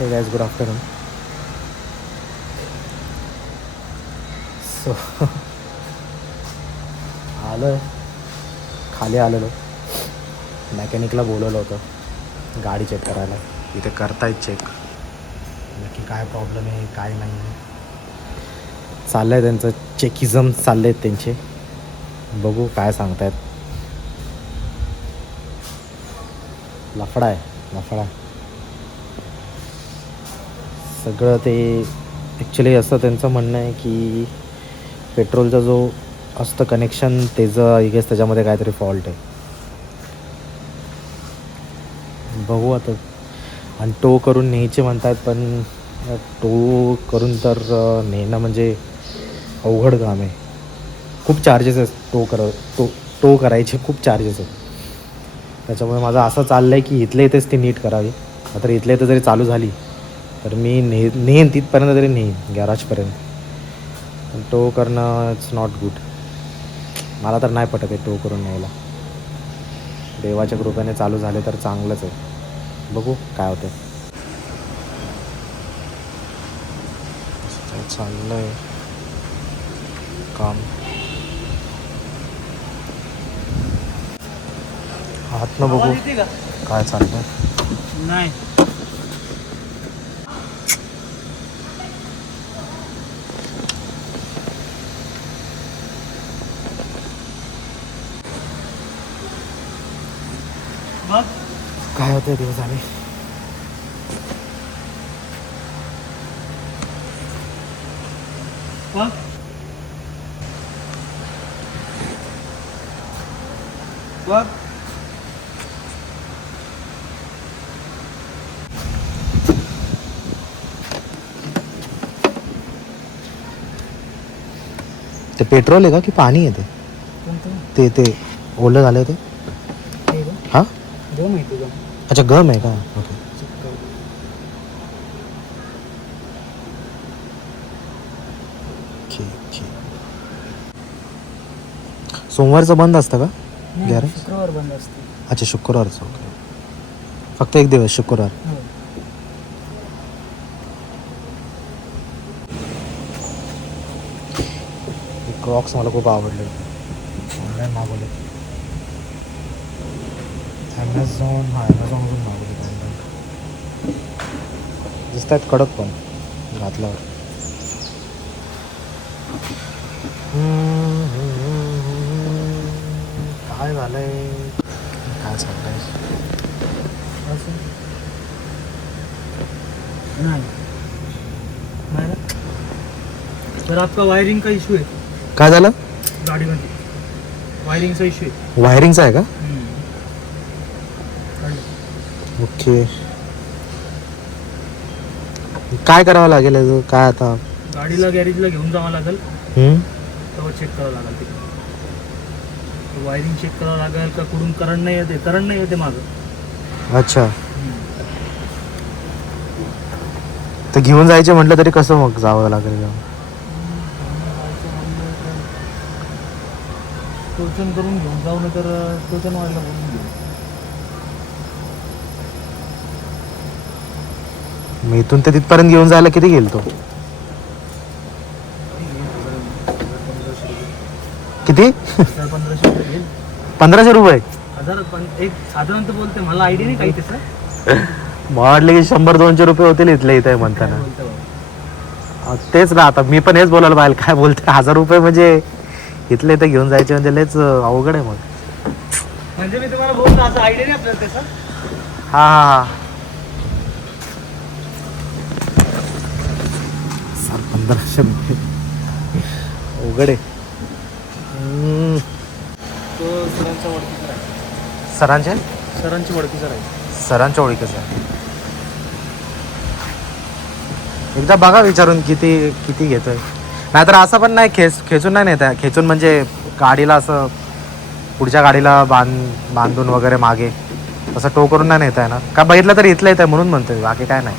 Hey guys, good afternoon. So आलो खाली आलेलो. मॅकॅनिकला बोलवलं होतं गाडी चेक करायला. इथे करतायत चेक, नक्की काय प्रॉब्लेम आहे काय नाही. चाललं आहे त्यांचं चेकिझम, चालले आहेत त्यांचे. बघू काय सांगतायत. लफडा आहे लफडा सगळं. ते ॲक्च्युली असं त्यांचं म्हणणं आहे की पेट्रोलचा जो असतं कनेक्शन त्याचं आय गेस त्याच्यामध्ये काहीतरी फॉल्ट आहे. बघू आता. आणि टो करून न्यायचे म्हणतात, पण टो करून तर नेणं म्हणजे अवघड काम आहे. खूप चार्जेस आहेत टो करायचे, खूप चार्जेस आहेत. त्याच्यामुळे माझं असं चाललं आहे की इथल्या इथेच ती नीट करावी. मात्र इथल्या इथं जरी चालू झाली तर मी नेईन तिथपर्यंत तरी नेईन गॅराजपर्यंत. पण टो करणं इट्स नॉट गुड. मला तर नाही पटत आहे टो करून न्यायला. देवाच्या कृपेने चालू झाले तर चांगलंच आहे. बघू काय होतं. चाललं आहे काम. आतनं बघू काय चाललं. नाही मग काय होतं दिवस झाले. मग मग ते पेट्रोल आहे का की पाणी आहे? ते ते ओलं झालं ते. हां, गम आहे तुझा. अच्छा गम आहे का? ओके. सोमवारचं बंद असतं का गॅरेज? शुक्रवार बंद असते. अच्छा शुक्रवारचं. ओके. फक्त एक दिवस शुक्रवार. क्रॉक्स मला खूप आवडले. ऑनलाईन मागवले. ॲमेझॉनवरून मागवले ऑनलाईन. दिसत आहेत कडक पण घातल्यावर. काय झालंय काय चाललंय. नहीं सर, आपका वायरिंग का इशू है काय झालं? गाड़ी में. वायरिंग का इशू है. वायरिंगचा आहे का? ओके. काय करावं लागेल याचं? काय आता? गाडीला गॅरेजला घेऊन जावं लागेल, हम्म. तेव्हा चेक करावं लागेल. तिकडे वायरिंग चेक करावं लागेल का कुठून करंट नाही येते मागं. अच्छा. तर घेऊन जायचे म्हटलं तरी कसं मग जावं लागेल? टोचन करून घेऊन जाऊ, नंतर टोचन व्हायला बोलून घेऊ. मी इथून ते तिथपर्यंत घेऊन जायला किती गेल तो? किती? 1500 रुपये घेईल. 1500 रुपये? पण एक साधारणतः बोलते, मला आयडिया नाही काही तसं. वाढले की 100-200 रुपये होतील इथले इथे म्हणताना. बोलते बाबा. तेच ना, आता मी पण हेच बोलायला पाहिजे. काय बोलते 1000 रुपये म्हणजे इथले इथे घेऊन जायचे म्हणजे लयच अवघड आहे मग. म्हणजे मी तुम्हाला बोलतो, असं आयडिया नाही आपल्याला तसं. हा हा हा. सर 1500 रुपये अवघड आहे. तो सरांच्या ओळखीचा आहे. सरांच्या सरांची ओळखीचा आहे. सरांच्या ओळखीचं आहे. एकदा बघा विचारून किती किती घेतोय. नाहीतर असं पण नाही खेचून नाही नेत आहे. खेचून म्हणजे गाडीला असं पुढच्या गाडीला बांधून वगैरे मागे असं टो करून नाही नेत आहे ना? का बघितलं तर इथलं येत आहे म्हणून म्हणतोय, बाकी काय नाही.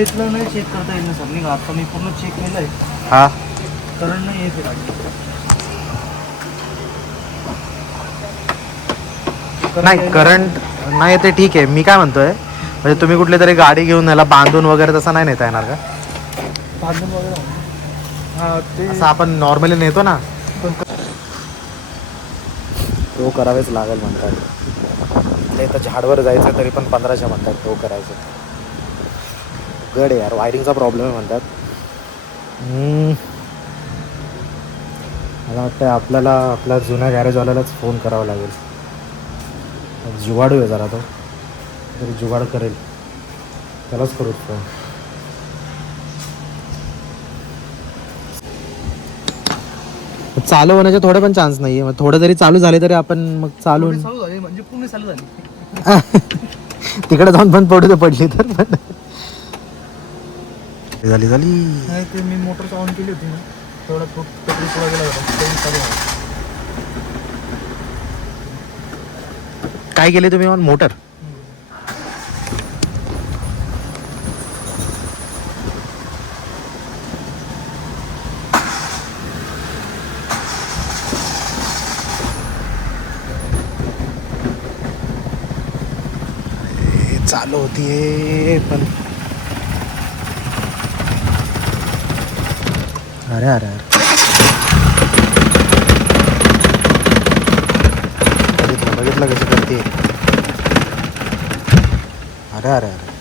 इथलं नाही चेक करता येईल ना सर. नाही, आता मी पूर्ण चेक केलं आहे. हा, करंट नाही येते गाडी. नाही करंट नाही ते ठीक आहे. मी काय म्हणतोय, म्हणजे तुम्ही कुठली तरी गाडी घेऊन याला बांधून वगैरे तसं नाही नेता येणार का? बांधून वगैरे हां ते असं आपण नॉर्मली नेतो ना, तो करावेच लागेल म्हणतात. आणि इथं झाडवर जायचं तरी पण 1500 म्हणतात तो करायचं. गड आहे यार, वायरिंगचा प्रॉब्लेम आहे म्हणतात. मला वाटतं आपल्याला आपल्या जुन्या गॅरेजवाल्यालाच फोन करावा लागेल. जुगाडू आहे जरा तो, तरी जुगाड करेल, त्यालाच करू फोन. चालू होण्याचे थोडे पण चान्स नाही आहे. थोडं जरी चालू झाले तरी आपण मग चालू झाली म्हणजे पूर्ण चालू झाली. तिकडे जाऊन पण पडू पडली तर पण झाली नाही ते मी मोटर ऑन केली होती ना, तेवढा पुढे गेला होता चालू झाला. काय केले तुम्ही ऑन मोटर? चालू होतीये पण अरे अरे अरे बघितलं कसं करते. अरे अरे अरे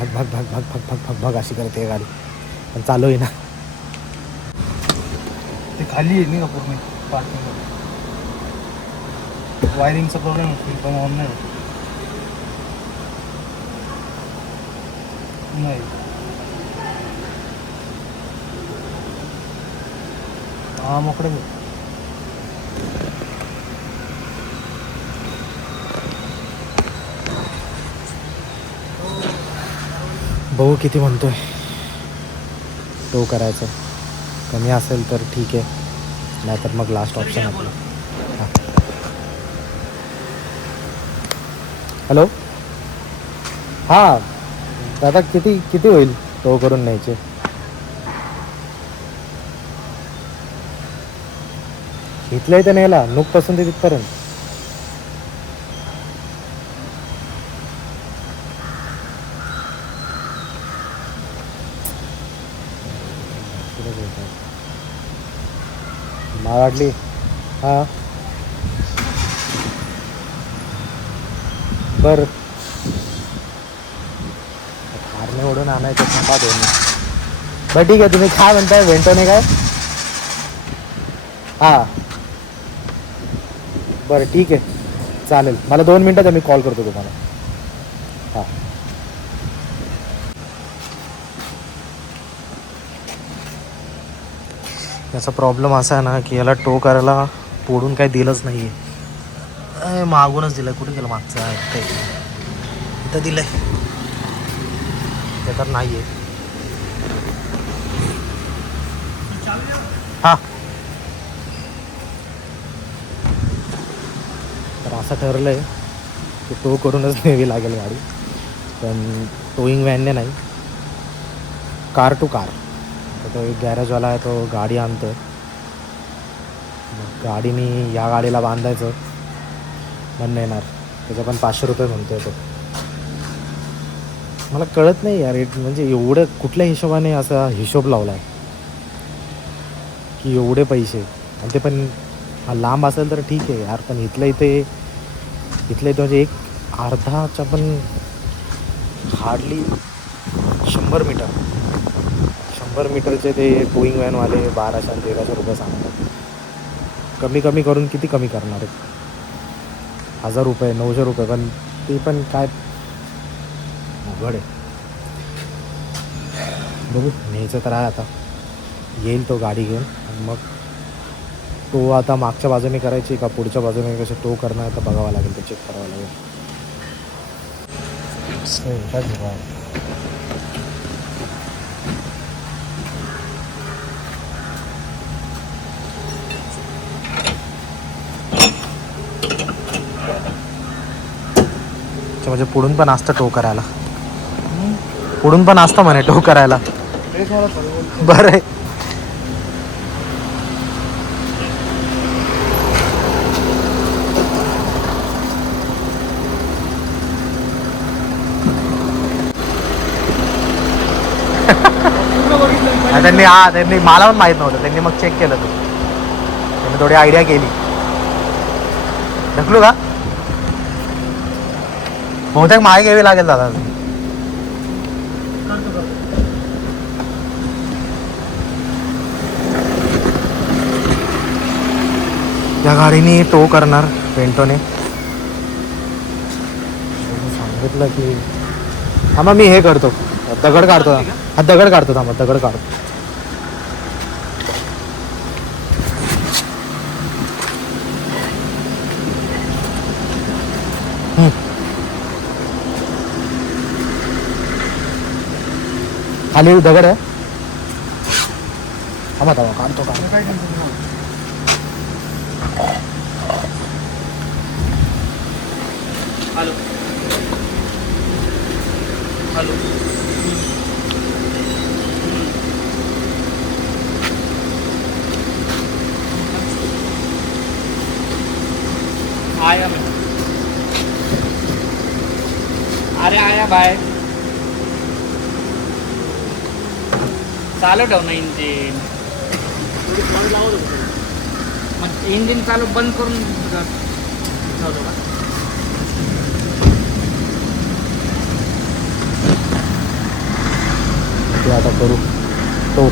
भाग भाग भाग भाग भाग भाग भाग भाग अशी करते गाडी, पण चालू आहे ना. ते खाली आहे नाही का पूर्ण पार्किंग, वायरिंगचा प्रॉब्लेम होतो पण ऑन नाही होत. नाही हा मोकळे बघू किती म्हणतोय. टो करायचं कमी असेल तर ठीक आहे, नाहीतर मग लास्ट ऑप्शन आपलं. हां हॅलो, हां दादा किती किती होईल टो करून न्यायचे? इथल्या इथं न्यायला नुकपासून ते तिथपर्यंत? मावाडली हां बरं कारने ओढून आणायचं थांबा दोन्ही. बरं ठीक आहे, तुम्ही काय म्हणताय वेंटोने काय? हां बरं ठीक आहे चालेल, मला 2 मिनटात मी कॉल करतो तुम्हाला. हां याचा प्रॉब्लेम असा आहे ना की याला टो करायला तोडून काही दिलंच नाही आहे. मागूनच दिलं, कुठे गेलं मागचं आहे ते इथं दिलं आहे, ते तर नाही आहे. हां तर असं ठरलं आहे की टो करूनच न्यावी लागेल गाडी, पण टोईंग व्हॅनने नाही, कार टू कार. तर तो एक गॅरेजवाला आहे, तो गाडी आणतो आहे, गाडीने या गाडीला बांधायचं म्हणून येणार, त्याचं पण 500 रुपये म्हणतो आहे तो. मला कळत नाही यार रेट, म्हणजे एवढं कुठल्या हिशोबाने असा हिशोब लावला आहे की एवढे पैसे, आणि ते पण लांब असेल तर ठीक आहे यार, पण इथल्या इथे म्हणजे एक अर्धाच्या पण हार्डली 100 मीटरचे ते टोईंग व्हॅनवाले 1200 आणि 1300 रुपये सांगतात. कमी करून किती कमी करणार आहेत? 1000 रुपये 900 रुपये, पण ते पण काय अवघड आहे. बघू न्यायचं तर आहे आता, येईल तो गाडी घेऊन, आणि मग तो आता मागच्या बाजूने करायची का पुढच्या बाजूने कसं टो करणं आहे तर बघावं लागेल, ते चेक करावं लागेल. काय म्हणजे पुढून पण असतं टो करायला. पुढून पण असतं म्हणे टो करायला. बरं आहे. त्यांनी मला पण माहित नव्हतं. त्यांनी मग चेक केलं. त्यांनी थोडी आयडिया केली. ढकलू का? बहुतेक मागे घ्यावी लागेल दादा. या गाडीने टो करणार पेंटोने सांगितलं की थांबा मी हे करतो. दगड काढतो. हा दगड काढतो. थांबा दगड काढतो. खाली दगड आहे. थांबा थांबा काढतो हॅलो हॅलो. आया मैं. अरे आया बाय. चालू ठेव ना इंजिन. मग इंजिन चालू बंद करून ठेवतो का? ते आता करू टो.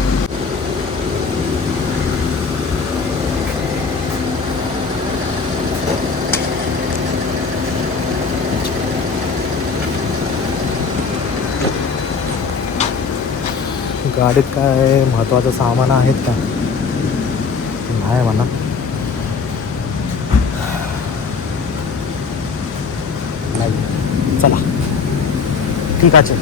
गाडीत काय महत्वाचं सामान आहेत का? नाही म्हणा. नाही चला ठीक आहे.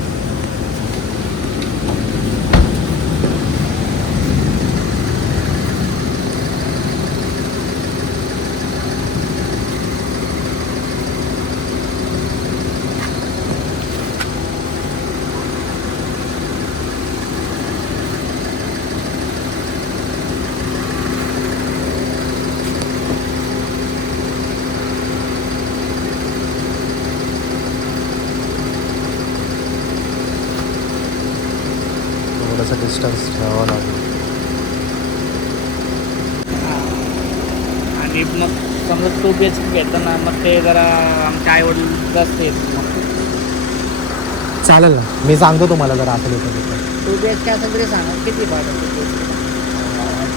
थोडंसं डिस्टन्स ठेवावं लागेल. आणि मग समजा तो बेच घेतो ना मग ते जरा आमचे आईवडील जास्त येत मग चालेल ना. मी सांगतो तुम्हाला जर असेल होतं टू बी एच के असेल तरी सांगा किती पाहिजे.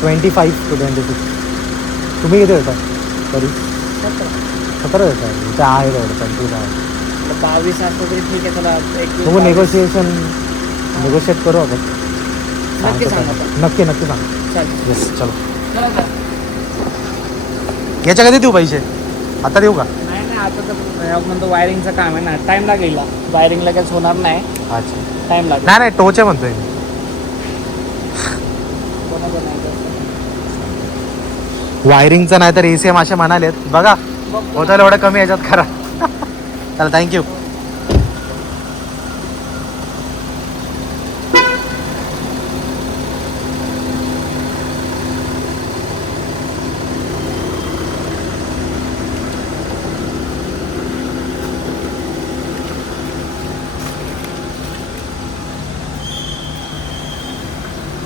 25 to 26. तुम्ही किती देता तरी? 17 देता. ते आहे तेवढं 25 आहे. 22 असलं तरी ठीक आहे. चला तुम्ही नेगोशिएट करू आपण. नक्की सांगा. नक्की सांगा. चालेल. येस चलो. चला सर. याच्या कधी देऊ पैसे? आता देऊ का? नाही आता तर म्हणतो वायरिंगचं काम आहे ना. टाईम लागेल. वायरिंग लगेच होणार नाही. अच्छा टाईम लागेल. नाही टोचे म्हणतोय मी. वायरिंगचं नाही तर ACM असे म्हणालेत. बघा होतं एवढं कमी याच्यात करा. चला थँक्यू.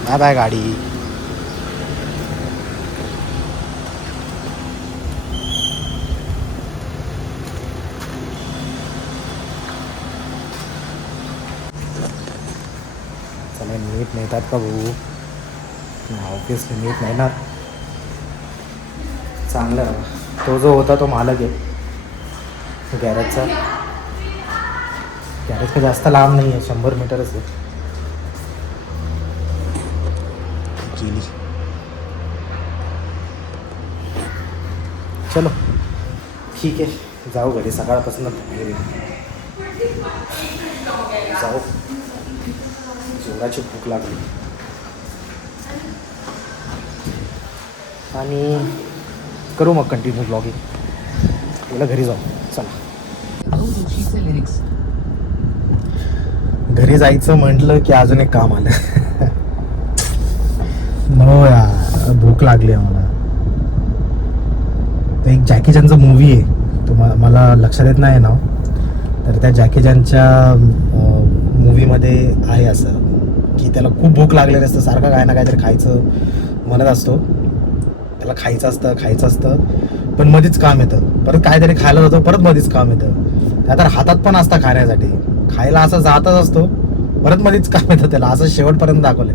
बाय बाय गाडी. चला नीट नेतात का भाऊ? ऑब्विसली नीट नाही ना. चांगलं आहे. तो जो होता तो मालक आहे गॅरेजचा. गॅरेज का जास्त लांब नाही आहे. 100 मीटरच आहे. चलो ठीक आहे. जाऊ घरी. सकाळपासून जाऊ. जोराची भूक लागली आणि करू मग कंटिन्यू ब्लॉगिंग. तुला घरी जाऊ. चला. घरी जायचं म्हटलं की अजून एक काम आलं. नो यार, भूक लागली आहे मला. तर एक जॅकी चॅनचा मूवी आहे, तुम्हाला मला लक्षात येत नाही नाव. तर त्या जॅकी चॅनच्या मूवीमध्ये आहे असं की त्याला खूप भूक लागलेली असतं, सारखं काय ना काहीतरी खायचं म्हणत असतो. त्याला खायचं असतं पण मध्येच काम येतं. परत काहीतरी खायला जातो, परत मध्येच काम येतं. त्या तर हातात पण असतं खाण्यासाठी, खायला असं जातच असतो, परत मध्येच काम येतं त्याला. असं शेवटपर्यंत दाखवलं.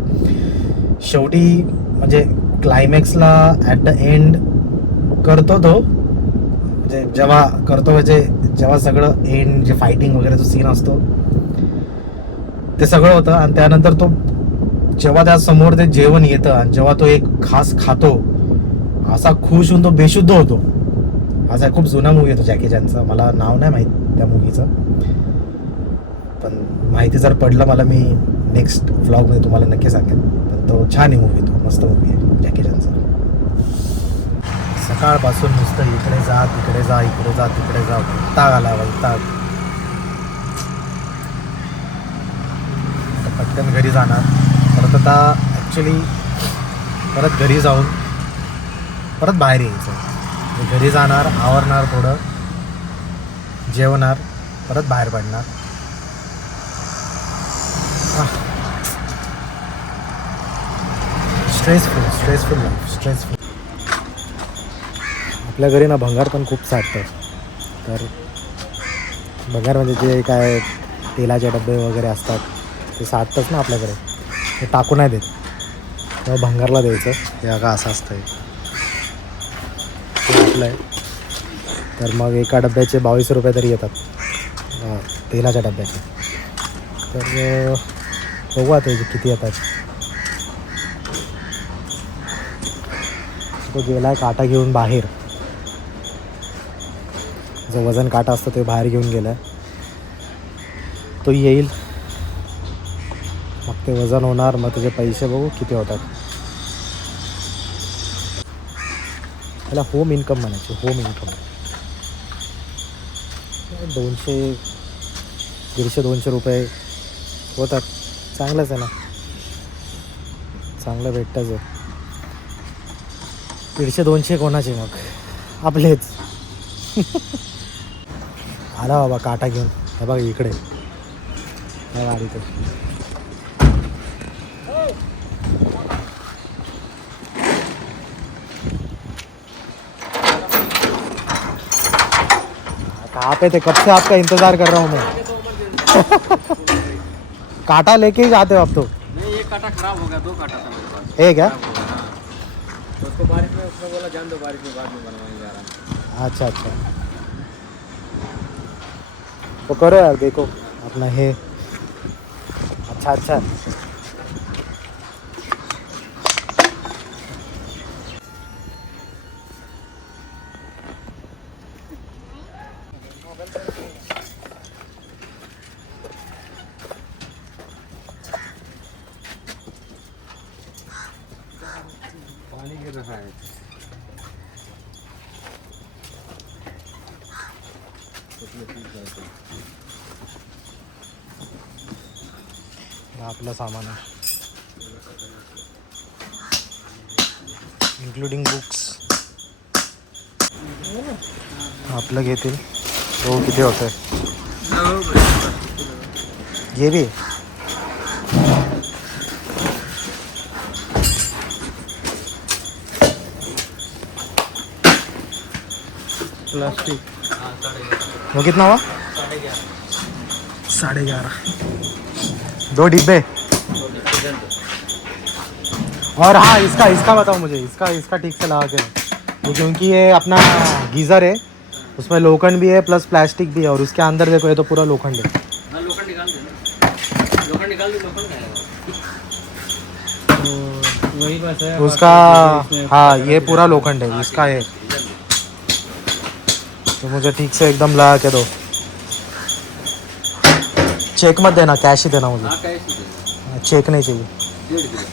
शेवटी म्हणजे क्लायमॅक्सला ॲट द एंड करतो तो, म्हणजे जेव्हा करतो म्हणजे जेव्हा सगळं एंड जे फायटिंग वगैरे जो सीन असतो ते सगळं होतं. आणि त्यानंतर तो जेव्हा त्या समोर ते जेवण येतं आणि जेव्हा तो एक खास खातो, असा खुश होऊन तो बेशुद्ध होतो. असा खूप जुना मूवी येतो जॅकी चॅनचा, मला नाव नाही माहीत त्या मूवीचं, पण माहिती जर पडलं मला मी नेक्स्ट व्लॉगमध्ये तुम्हाला नक्की सांगेन. पण तो छान आहे मूवी, तो मस्त मूवी आहे जॅकी चॅनचा. सकाळपासून नुसतं इकडे जा तिकडे जा, इकडे जा तिकडे जा, वैताग आला वैताग. आता पटकन घरी जाणार परत. आता ॲक्च्युली परत घरी जाऊन परत बाहेर यायचं. घरी जाणार, आवरणार, थोडं जेवणार, परत बाहेर पडणार. स्ट्रेसफुल. आपल्या घरी ना भंगार पण खूप साठतं. तर भंगार म्हणजे जे काय तेलाचे डबे वगैरे असतात ते साठतंच ना आपल्याकडे, ते टाकू नाही देत. तेव्हा भंगारला द्यायचं. हे का असं असतं ते आपलं आहे. तर मग एका डब्याचे 22 रुपये तरी येतात, तेलाच्या डब्याचे. तर बघू आता किती येतात. तो गेला आहे काटा घेऊन बाहेर. जो वजन काटा असतो ते बाहेर घेऊन गेला आहे. तो येईल, मग ते वजन होणार, मग त्याचे पैसे बघू किती होतात. त्याला होम इन्कम म्हणायचे, होम इन्कम. 150-200 रुपये होतात. चांगलंच आहे ना, चांगलं भेटतंच आहे. 150-200 कोणाचे मग, आपलेच. आला बाबा काटा घेऊन. हे बघा इकडे या गाडीत. कहाँ पे थे, कब से आपका इंतजार कर रहा हूँ मैं. काटा लेके ही जाते हो आप तो. नहीं, एक काटा खराब हो गया, 2 काटा था मेरे पास। है क्या? खराब हो गया, हाँ। तो उसको बारिश में उसने बोला जान दो, बारिश में बाद में बनवाएंगे आराम। अच्छा. तो करो यार, देखो अपना है. अच्छा. पानी गिर रहा है। आपलं सामान आहे, इन्क्लुडिंग बुक्स. आपलं घेतील तो किती होतं ये भी. प्लास्टिक वो कितना हुआ? 11.5. 2 डिब्बे. और हाँ, इसका बताओ मुझे, इसका ठीक से लगा के दो. क्योंकि ये अपना गीज़र है, उसमें लोखंड भी है प्लस प्लास्टिक भी है, और उसके अंदर देखो ये तो पूरा लोखंड है. हाँ, लोखंड निकाल दे, लोखंड खाएगा तो वही बस है उसका. हाँ, ये पूरा लोखंड है, इसका है. तो मुझे ठीक से एकदम लगा के दो. चेक मत देना, कैश ही देना मुझे. हाँ, कैसे देगा? चेक नहीं चाहिए. 1.5 किलो।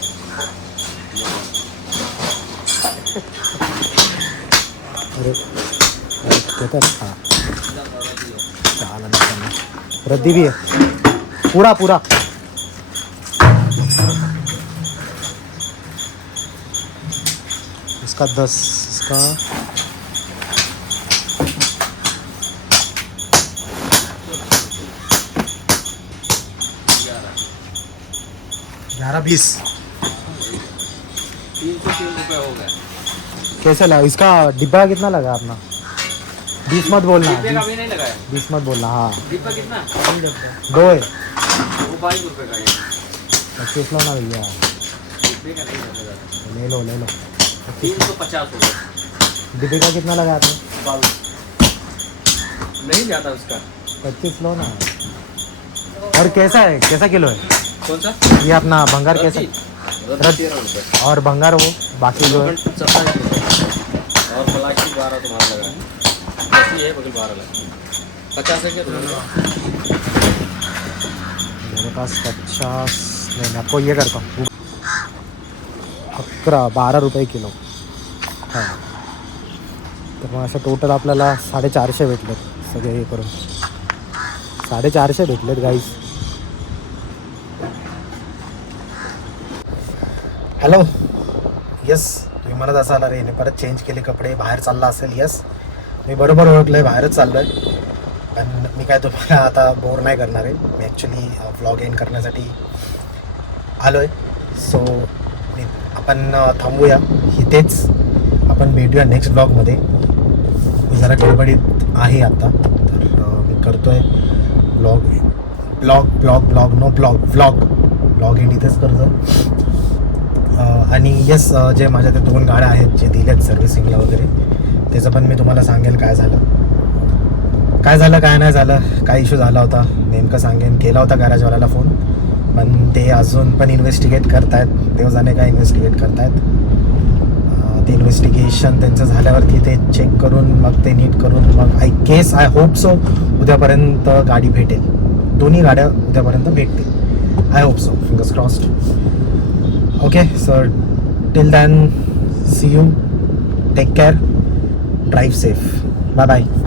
अरे देतात. हां, रद्दी भी है पूरा पूरा. इसका 10 इसका 11-20. 303 रुपये हो गया. कैसे लगा इसका डिब्बा कितना लगा अपना? 20 मत बोलना. डिब्बे का भी नहीं लगाया. 20 मत बोलना. हाँ डिब्बा कितना? 2 है. वो 22 रुपये का है. 25 लो ना भैया. डिब्बे का नहीं लगेगा. ले लो 350 हो गया. डिब्बे का कितना लगा आपने? 22 नहीं जाता उसका. 25 लो ना. और कैसा है, कैसा किलो है कौन सा? ये अपना भंगार? कैसा रद्दी 13 रुपये. और भंगार वो बाकी जो है 27 रुपये. और प्लास्टिक 12 तुम्हारा लगा है. ऐसी है बगल 12 लगा. 50 है क्या तुम्हारा? मेरे पास 50 नहीं. मैं आपको ये करता हूँ 12 रुपये किलो. हां तर मग असं टोटल आपल्याला 450 भेटलेत सगळे हे करून. 450 भेटलेत गाईस. हॅलो. यस तुम्ही म्हणत असाल अरे हिने परत चेंज केले कपडे, बाहेर चालला असेल. यस मी बरोबर ओळखलं आहे, बाहेरच चाललो आहे. पण मी काय तुम्हाला आता बोर नाही करणार आहे. मी ॲक्च्युली व्लॉग एंड करण्यासाठी आलो आहे. सो आपण थांबूया इथेच. आपण भेटूया नेक्स्ट ब्लॉगमध्ये. मी जरा गडबडीत आहे आता तर मी करतो आहे ब्लॉग एंड इथेच करतो. आणि यस जे माझ्या त्या 2 गाड्या आहेत जे दिल्यात सर्व्हिसिंगला वगैरे त्याचं पण मी तुम्हाला सांगेल काय झालं काय नाही झालं, काय इश्यू झाला होता नेमकं सांगेन. केला होता गॅरेजवाल्याला फोन पण ते अजून पण इन्व्हेस्टिगेट करतायत. देवजाने काय इन्व्हेस्टिगेट करतायत. ते इन्व्हेस्टिगेशन त्यांचं झाल्यावरती ते चेक करून मग ते नीट करून मग आय होप सो उद्यापर्यंत गाडी भेटेल. दोन्ही गाड्या उद्यापर्यंत भेटतील. I hope so. Fingers crossed. Okay, so till then, see you. Take care. Drive safe. Bye bye.